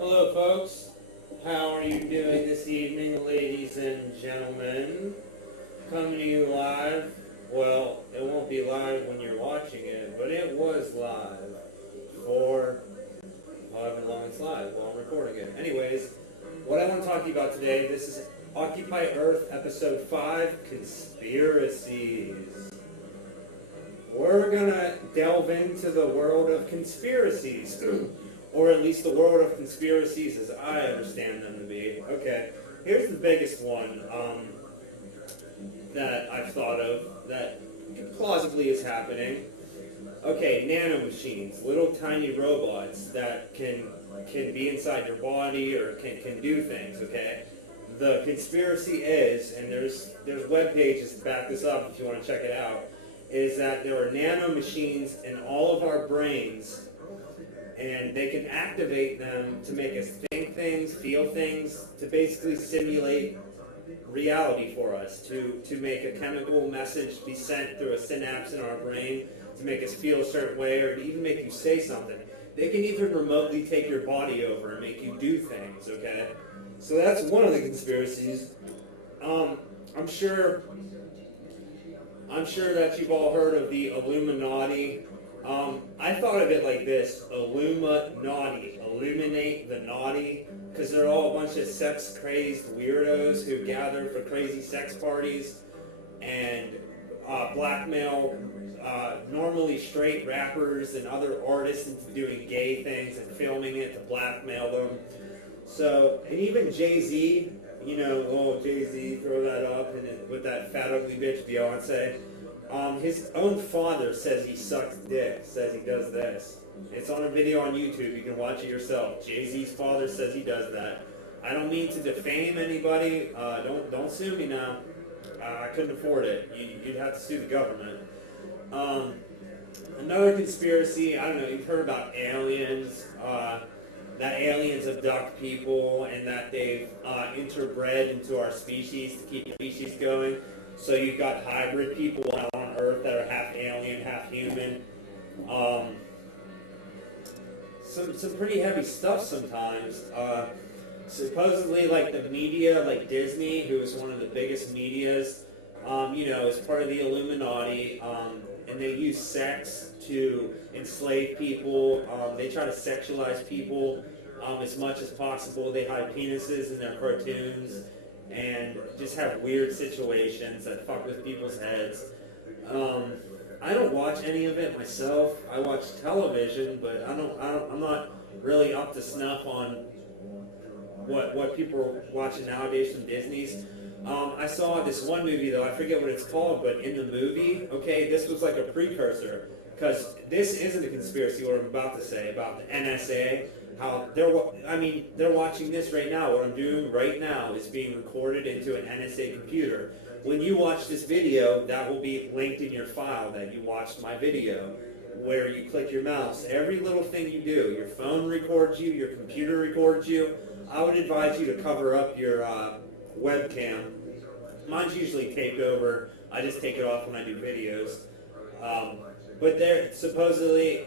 Hello, folks. How are you doing this evening, ladies and gentlemen? Coming to you live. Well, it won't be live when you're watching it, but it was live for however long it's live while I'm recording it. Anyways, what I want to talk to you about today, this is Occupy Earth, Episode 5, Conspiracies. We're going to delve into the world of conspiracies. Or at least the world of conspiracies as I understand them to be. Okay, here's the biggest one that I've thought of that plausibly is happening. Okay, nanomachines, little tiny robots that can be inside your body or can do things, okay? The conspiracy is, and there's web pages to back this up if you want to check it out, is that there are nanomachines in all of our brains, and they can activate them to make us think things, feel things, to basically simulate reality for us, to make a chemical message be sent through a synapse in our brain to make us feel a certain way, or to even make you say something. They can even remotely take your body over and make you do things, okay? So that's one of the conspiracies. I'm sure that you've all heard of the Illuminati. I thought of it like this: Illuminati, illuminate the naughty, because they're all a bunch of sex-crazed weirdos who gather for crazy sex parties and blackmail normally straight rappers and other artists into doing gay things and filming it to blackmail them. So, and even Jay-Z, Jay-Z, throw that up, and with that fat ugly bitch Beyonce. His own father says he sucks dick, says he does this. It's on a video on YouTube, you can watch it yourself. Jay-Z's father says he does that. I don't mean to defame anybody, don't sue me now. I couldn't afford it. You'd have to sue the government. Another conspiracy, I don't know, you've heard about aliens, that aliens abduct people and that they've interbred into our species to keep the species going. So you've got hybrid people on Earth that are half alien, half human. Some pretty heavy stuff sometimes. Supposedly, like the media, like Disney, who is one of the biggest medias, is part of the Illuminati, and they use sex to enslave people. They try to sexualize people as much as possible. They hide penises in their cartoons and just have weird situations that fuck with people's heads. I don't watch any of it myself. I watch television, but I'm not really up to snuff on what people are watching nowadays from Disney's. I saw this one movie, though, I forget what it's called, but in the movie, okay, this was like a precursor, because this isn't a conspiracy, what I'm about to say, about the NSA, how they're watching this right now. What I'm doing right now is being recorded into an NSA computer. When you watch this video, that will be linked in your file that you watched my video, where you click your mouse. Every little thing you do, your phone records you, your computer records you. I would advise you to cover up your webcam. Mine's usually taped over. I just take it off when I do videos. But they're supposedly,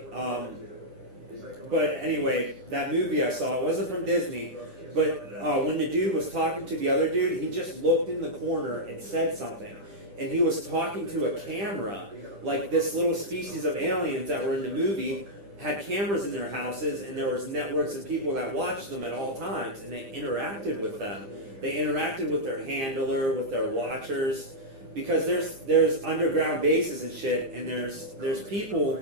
but anyway, that movie I saw, it wasn't from Disney, but when the dude was talking to the other dude, he just looked in the corner and said something. And he was talking to a camera, like this little species of aliens that were in the movie had cameras in their houses, and there was networks of people that watched them at all times, and they interacted with them. They interacted with their handler, with their watchers, because there's underground bases and shit, and there's people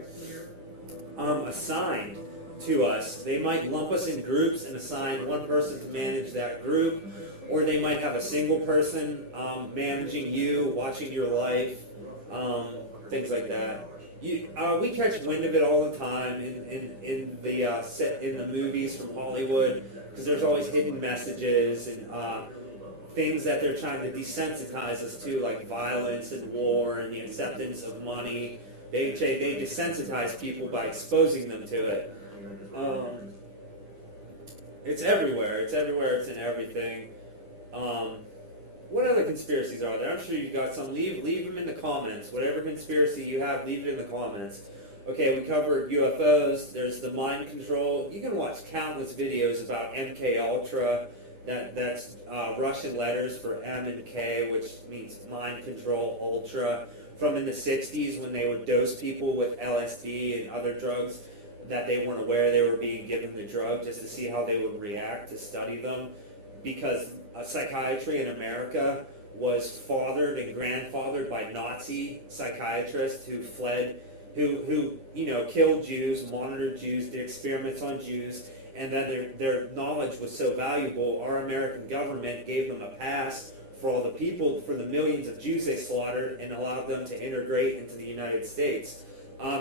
assigned to us. They might lump us in groups and assign one person to manage that group, or they might have a single person managing you, watching your life, things like that. We catch wind of it all the time in the movies from Hollywood, because there's always hidden messages and things that they're trying to desensitize us to, like violence and war and the acceptance of money. They desensitize people by exposing them to it. It's everywhere. It's in everything. What other conspiracies are there? I'm sure you got some. Leave them in the comments. Whatever conspiracy you have, leave it in the comments. Okay, we covered UFOs. There's the mind control. You can watch countless videos about MK Ultra. That's Russian letters for M and K, which means mind control ultra. From in the 60s when they would dose people with LSD and other drugs that they weren't aware they were being given the drug just to see how they would react, to study them. Because psychiatry in America was fathered and grandfathered by Nazi psychiatrists who fled, who killed Jews, monitored Jews, did experiments on Jews, and that their knowledge was so valuable, our American government gave them a pass for all the people, for the millions of Jews they slaughtered, and allowed them to integrate into the United States.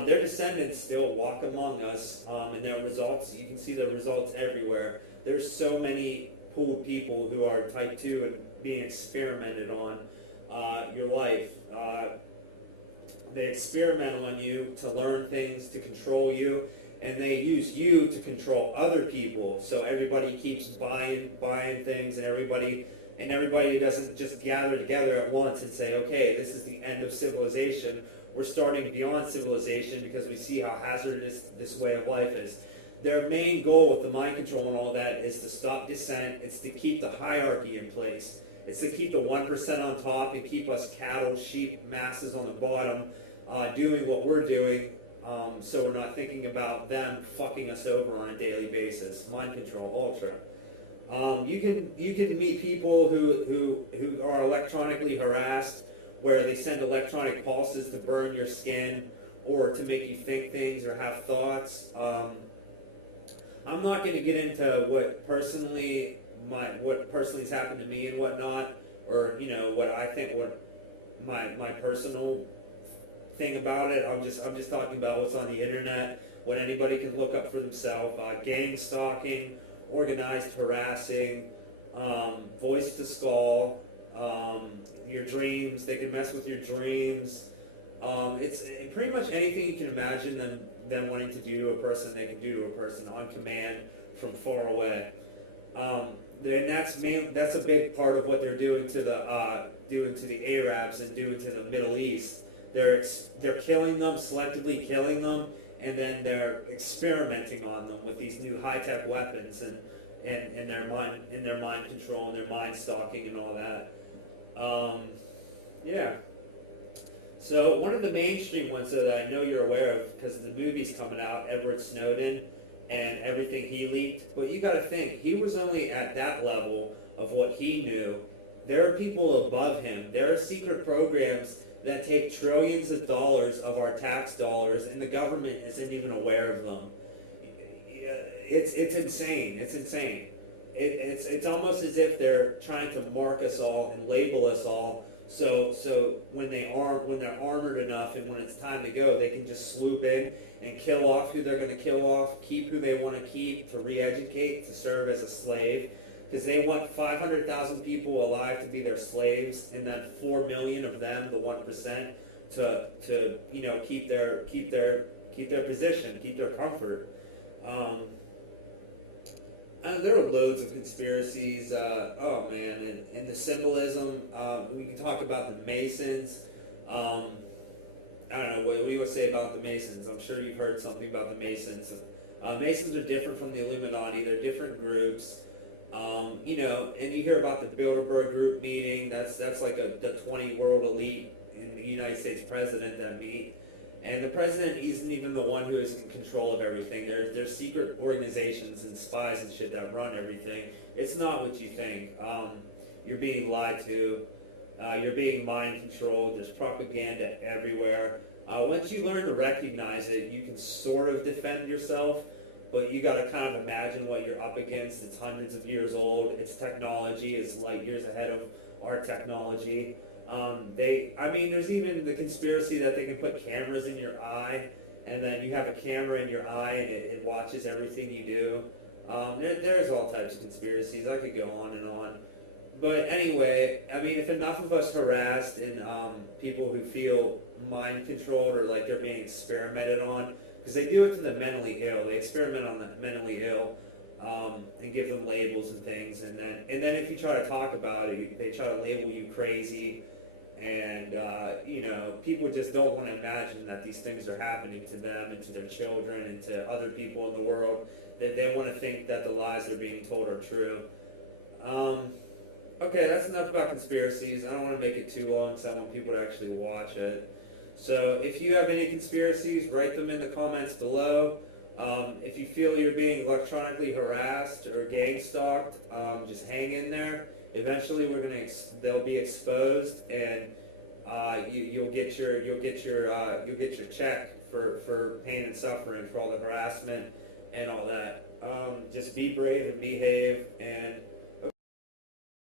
Their descendants still walk among us, and their results, you can see the results everywhere. There's so many pooled people who are type 2 and being experimented on your life. They experiment on you to learn things, to control you, and they use you to control other people. So everybody keeps buying things, and everybody doesn't just gather together at once and say, okay, this is the end of civilization. We're starting beyond civilization because we see how hazardous this way of life is. Their main goal with the mind control and all that is to stop dissent. It's to keep the hierarchy in place. It's to keep the 1% on top and keep us cattle, sheep, masses on the bottom, doing what we're doing, so we're not thinking about them fucking us over on a daily basis. Mind control, ultra. You can meet people who are electronically harassed, where they send electronic pulses to burn your skin or to make you think things or have thoughts. I'm not going to get into what personally has happened to me and whatnot, or what I think, what my personal thing about it. I'm just talking about what's on the internet, what anybody can look up for themselves. Gang stalking, organized harassing, voice to skull, your dreams. They can mess with your dreams. It's pretty much anything you can imagine them wanting to do to a person, they can do to a person on command from far away. And that's a big part of what they're doing to the Arabs and doing to the Middle East. They're killing them, selectively killing them, and then they're experimenting on them with these new high-tech weapons and their mind control and their mind stalking and all that. Yeah. So one of the mainstream ones that I know you're aware of, because the movie's coming out, Edward Snowden, and everything he leaked. But you got to think, he was only at that level of what he knew. There are people above him. There are secret programs that take trillions of dollars of our tax dollars, and the government isn't even aware of them. It's insane. It's insane. It's almost as if they're trying to mark us all and label us all. So when they're armored enough, and when it's time to go, they can just swoop in and kill off who they're going to kill off, keep who they want to keep, to re-educate, to serve as a slave, because they want 500,000 people alive to be their slaves, and then 4 million of them, the 1%, to keep their position, keep their comfort. There are loads of conspiracies. Oh man, and the symbolism. We can talk about the Masons. I don't know. What do you want to say about the Masons? I'm sure you've heard something about the Masons. Masons are different from the Illuminati. They're different groups. And you hear about the Bilderberg group meeting. That's like the 20 world elite in the United States president that meet. And the president isn't even the one who is in control of everything. There's secret organizations and spies and shit that run everything. It's not what you think. You're being lied to. You're being mind controlled. There's propaganda everywhere. Once you learn to recognize it, you can sort of defend yourself, but you got to kind of imagine what you're up against. It's hundreds of years old. It's technology. It's light years ahead of our technology. There's even the conspiracy that they can put cameras in your eye, and then you have a camera in your eye, and it watches everything you do. There's all types of conspiracies. I could go on and on. But anyway, if enough of us harassed and people who feel mind controlled or like they're being experimented on, because they do it to the mentally ill. They experiment on the mentally ill and give them labels and things, and then if you try to talk about it, they try to label you crazy. and people just don't want to imagine that these things are happening to them and to their children and to other people in the world. That they want to think that the lies they're being told are true. Okay, that's enough about conspiracies. I don't want to make it too long because I want people to actually watch it. So if you have any conspiracies, write them in the comments below. If you feel you're being electronically harassed or gang stalked, just hang in there. Eventually, they'll be exposed, and you'll get your check for pain and suffering for all the harassment and all that. Just be brave and behave, and